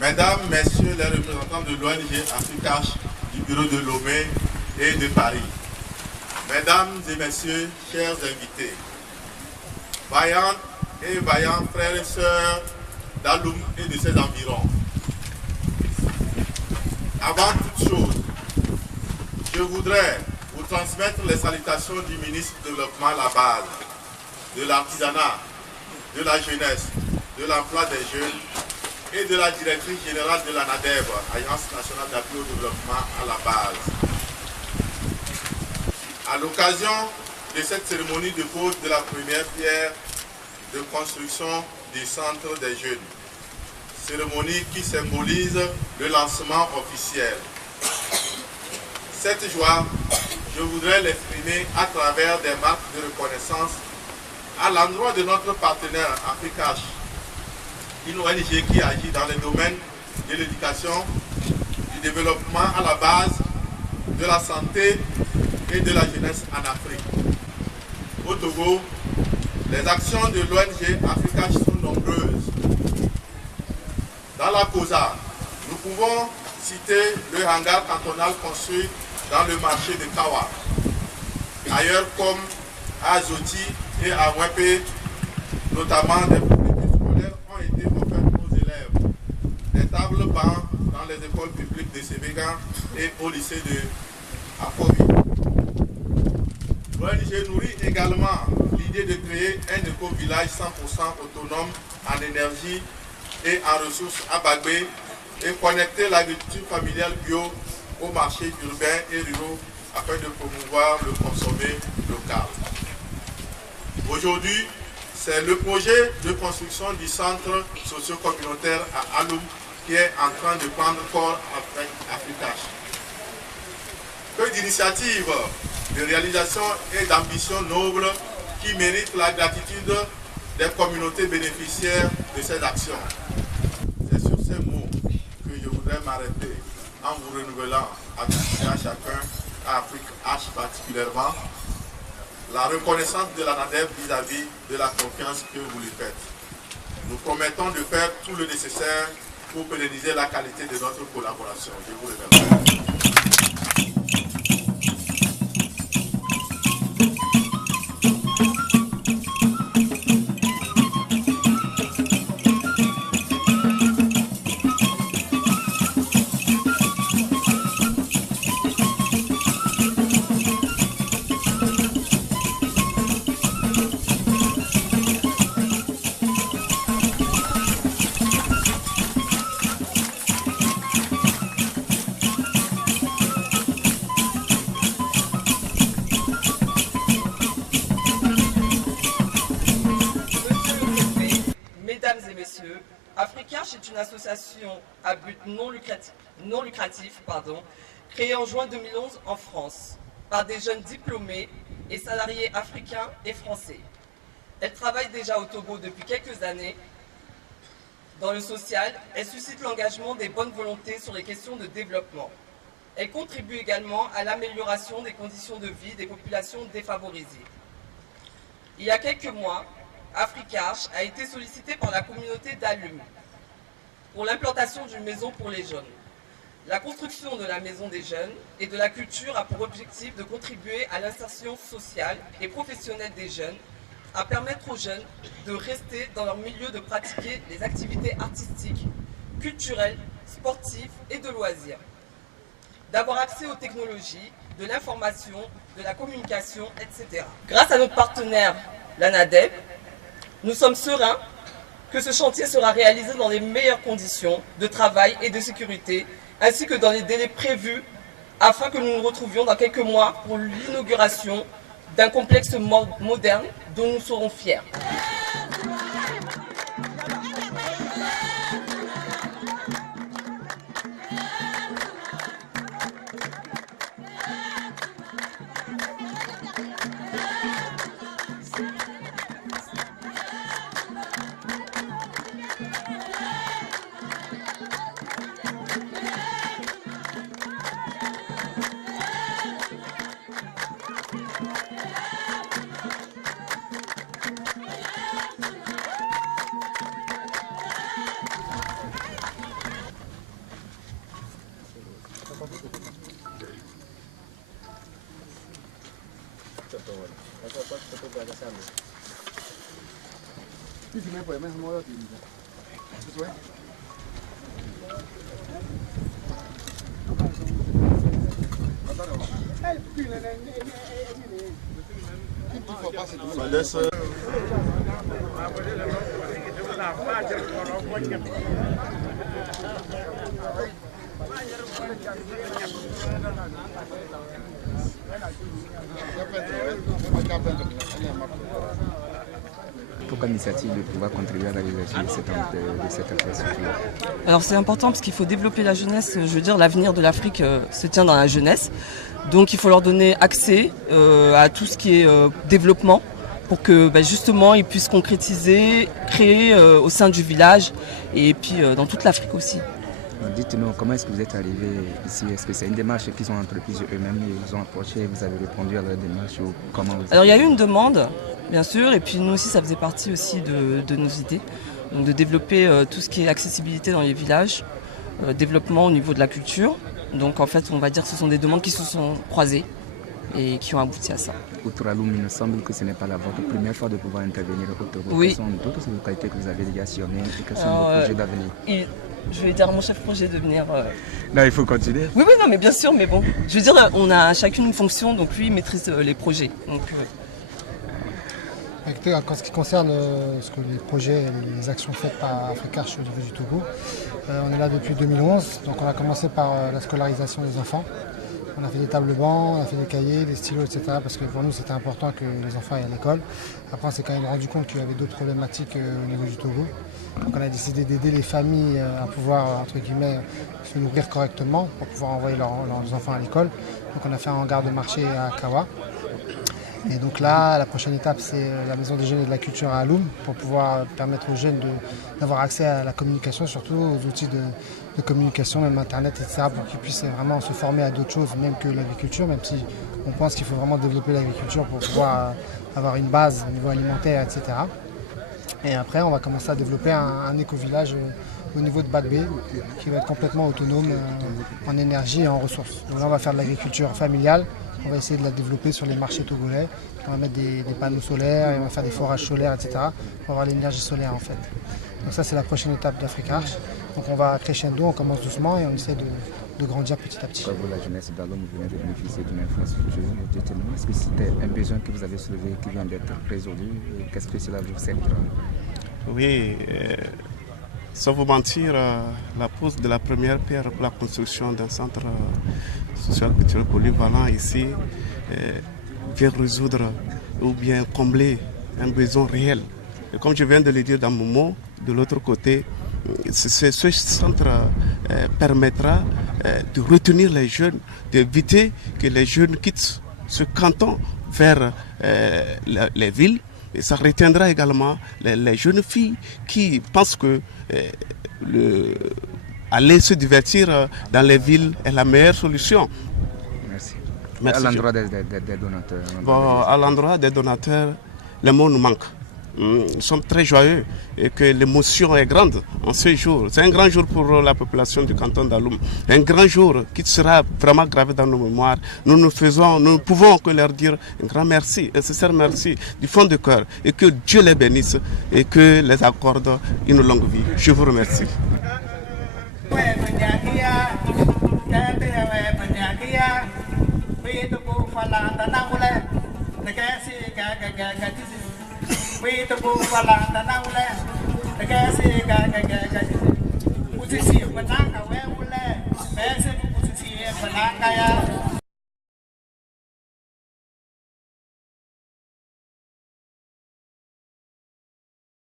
Mesdames, Messieurs les représentants de l'ONG Africache du bureau de Lomé et de Paris, Mesdames et Messieurs, chers invités, vaillantes et vaillants frères et sœurs d'Aloum et de ses environs, avant toute chose, je voudrais vous transmettre les salutations du ministre du Développement à la base, de l'artisanat, de la jeunesse, de l'emploi des jeunes et de la directrice générale de la NADEB, Agence nationale d'appui au développement à la base. À l'occasion de cette cérémonie de pose de la première pierre de construction du centre des jeunes, cérémonie qui symbolise le lancement officiel. Cette joie, je voudrais l'exprimer à travers des marques de reconnaissance à l'endroit de notre partenaire Africache, une ONG qui agit dans les domaines de l'éducation, du développement à la base, de la santé et de la jeunesse en Afrique. Au Togo, les actions de l'ONG Africache sont nombreuses. Dans la COSA, nous pouvons citer le hangar cantonal construit dans le marché de Kawa. Ailleurs comme à Zoti et à Wempe, notamment des fournitures scolaires ont été offertes aux élèves. Des tables bancs dans les écoles publiques de Sémégan et au lycée de Akobi. L'ONG nourrit également l'idée de créer un éco-village 100% autonome en énergie et en ressources à Bagbé et connecter l'agriculture familiale bio aux marchés urbains et ruraux afin de promouvoir le consommé local. Aujourd'hui, c'est le projet de construction du centre socio-communautaire à Aloum qui est en train de prendre corps avec Africache. Que d'initiatives, de réalisation et d'ambitions nobles qui méritent la gratitude des communautés bénéficiaires de ces actions. C'est sur ces mots que je voudrais m'arrêter en vous renouvelant à tous et à chacun, à Africache particulièrement, la reconnaissance de la NADEB vis-à-vis de la confiance que vous lui faites. Nous promettons de faire tout le nécessaire pour pérenniser la qualité de notre collaboration. Je vous remercie. Africache est une association à but non lucratif, créée en juin 2011 en France par des jeunes diplômés et salariés africains et français. Elle travaille déjà au Togo depuis quelques années. Dans le social, elle suscite l'engagement des bonnes volontés sur les questions de développement. Elle contribue également à l'amélioration des conditions de vie des populations défavorisées. Il y a quelques mois, Africache a été sollicité par la communauté d'Aloum pour l'implantation d'une maison pour les jeunes. La construction de la maison des jeunes et de la culture a pour objectif de contribuer à l'insertion sociale et professionnelle des jeunes, à permettre aux jeunes de rester dans leur milieu, de pratiquer des activités artistiques, culturelles, sportives et de loisirs, d'avoir accès aux technologies, de l'information, de la communication, etc. Grâce à notre partenaire, la NADEB, nous sommes sereins que ce chantier sera réalisé dans les meilleures conditions de travail et de sécurité, ainsi que dans les délais prévus, afin que nous nous retrouvions dans quelques mois pour l'inauguration d'un complexe moderne dont nous serons fiers. Pourquoi l'initiative de pouvoir contribuer à la réalisation de cette infrastructure? Alors c'est important parce qu'il faut développer la jeunesse. Je veux dire, l'avenir de l'Afrique se tient dans la jeunesse. Donc il faut leur donner accès à tout ce qui est développement pour que justement ils puissent concrétiser, créer au sein du village et puis dans toute l'Afrique aussi. Dites-nous, comment est-ce que vous êtes arrivé ici? Est-ce que c'est une démarche qu'ils ont entreprise eux-mêmes, ils vous ont approché, vous avez répondu à leur démarche ou comment vous... Alors il y a eu une demande, bien sûr, et puis nous aussi ça faisait partie aussi de nos idées. Donc de développer tout ce qui est accessibilité dans les villages, développement au niveau de la culture. Donc en fait on va dire que ce sont des demandes qui se sont croisées et qui ont abouti à ça. Outre Aloum, il me semble que ce n'est pas votre première fois de pouvoir intervenir au Togo. Oui. Quelles sont d'autres localités que vous avez déjà sillonnées et quels sont vos projets d'avenir? Je vais dire à mon chef projet de venir... Non, il faut continuer. Oui, non, mais bien sûr, mais bon. Je veux dire, on a chacune une fonction, donc lui, il maîtrise les projets. Donc, En ce qui concerne les projets et les actions faites par Africarche au niveau du Togo, on est là depuis 2011. Donc on a commencé par la scolarisation des enfants. On a fait des tables bancs, on a fait des cahiers, des stylos, etc. Parce que pour nous c'était important que les enfants aillent à l'école. Après on s'est quand même rendu compte qu'il y avait d'autres problématiques au niveau du Togo. Donc on a décidé d'aider les familles à pouvoir, entre guillemets, se nourrir correctement pour pouvoir envoyer leurs enfants à l'école. Donc on a fait un hangar de marché à Kawa. Et donc là, la prochaine étape, c'est la Maison des Jeunes et de la Culture à Aloum pour pouvoir permettre aux jeunes d'avoir accès à la communication, surtout aux outils de communication, même Internet, etc., pour qu'ils puissent vraiment se former à d'autres choses, même que l'agriculture, même si on pense qu'il faut vraiment développer l'agriculture pour pouvoir avoir une base au niveau alimentaire, etc. Et après, on va commencer à développer un éco-village au niveau de Badbé, qui va être complètement autonome en énergie et en ressources. Donc là, on va faire de l'agriculture familiale. On va essayer de la développer sur les marchés togolais. On va mettre des panneaux solaires et on va faire des forages solaires, etc. pour avoir l'énergie solaire en fait. Donc ça c'est la prochaine étape d'Africarche. Donc on va crescendo, on commence doucement et on essaie de grandir petit à petit. Vous, la jeunesse d'Aloum, vous venez de bénéficier d'une infrastructure. Dites-nous, est-ce que c'était un besoin que vous avez soulevé qui vient d'être résolu? Qu'est-ce que cela vous sert? Oui, sans vous mentir, la pose de la première pierre pour la construction d'un centre social-culturel polyvalent ici vient résoudre ou bien combler un besoin réel. Et comme je viens de le dire dans mon mot, de l'autre côté, ce centre permettra de retenir les jeunes, d'éviter que les jeunes quittent ce canton vers les villes. Et ça retiendra également les jeunes filles qui pensent que aller se divertir dans les villes est la meilleure solution. Merci. Merci. À l'endroit des donateurs. Bon, à l'endroit des donateurs, les mots nous manquent. Nous sommes très joyeux et que l'émotion est grande en ce jour. C'est un grand jour pour la population du canton d'Aloum. Un grand jour qui sera vraiment gravé dans nos mémoires. Nous ne pouvons que leur dire un grand merci, un sincère merci du fond du cœur et que Dieu les bénisse et que les accorde une longue vie. Je vous remercie. We to go for land and now the gas is gaga. Put it here, but now where will I? There's a put it here, but